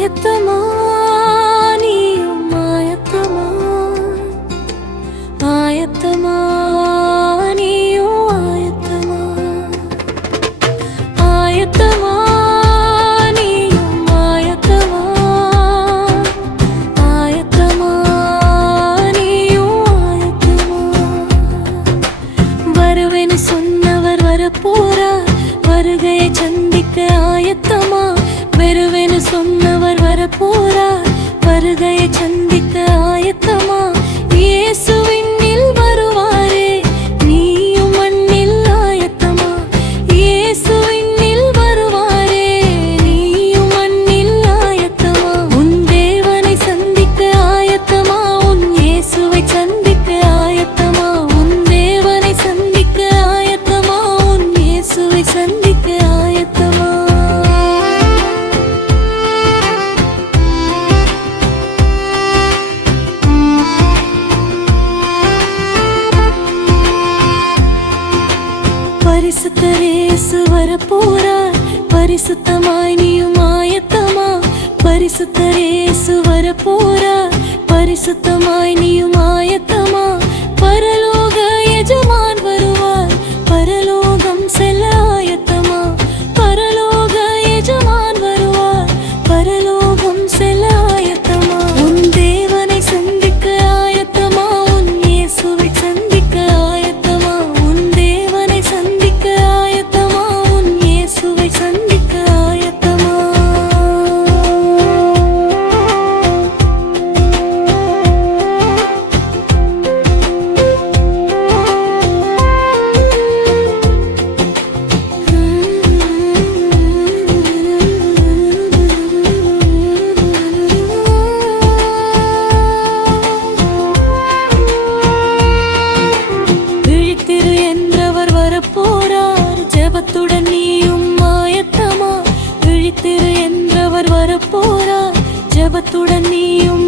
ஆயத்தமா நீயும் ஆயத்தமா ஆயத்தமா நீயும் ஆயத்தமா ஆயத்தமா நீயும் ஆயத்தமா ஆயத்தமா நீயும் ஆயத்தமா வருவேன்னு சொன்னவர் வரப்போறார் வருகையை சந்திக்க ஆயத்தமா வருவேன்னு சொன்னவர் வரப்போறார் வருகையை சந்திக்க ஆயத்தமா இயேசுவினில் வருவாரே நீயும் மண்ணில் ஆயத்தமா இயேசுவினில் வருவாரே நீயும் மண்ணில் ஆயத்தமா உன் தேவனை சந்திக்க ஆயத்தமா உன் இயேசுவை சந்திக்க ஆயத்தமா உன் தேவனை சந்திக்க ஆயத்தமா உன் இயேசுவை சந்திக்க ஆயத்தமா பரிசுத்தர் இயேசு வரப்போறார் பரிசுத்தமாய் நீயும் ஆயத்தமா பரிசுத்தர் இயேசு வரப்போறார் பரிசுத்தமாய் நீயும் ஆயத்தமா பரலோக எஜமான் வருவார் பரலோகம் செல்ல ஆயத்தமா பரலோக எஜமான் வருவார் பரலோகம் செல்ல ஆயத்தமா உன் தேவனை சந்திக்க ஆயத்தமா உன் இயேசுவை சந்திக்க ஆயத்தமா உன் தேவனை சந்திக்க ஆயத்தமா உன் இயேசுவை சந்திக்க ஆயத்தமா விழித்திரு என்றவர் வரப்போறார் ஜெபத்துடன் நீயும் ஆயத்தமா விழித்திரு என்றவர் வரப்போறார் ஜெபத்துடன் நீயும்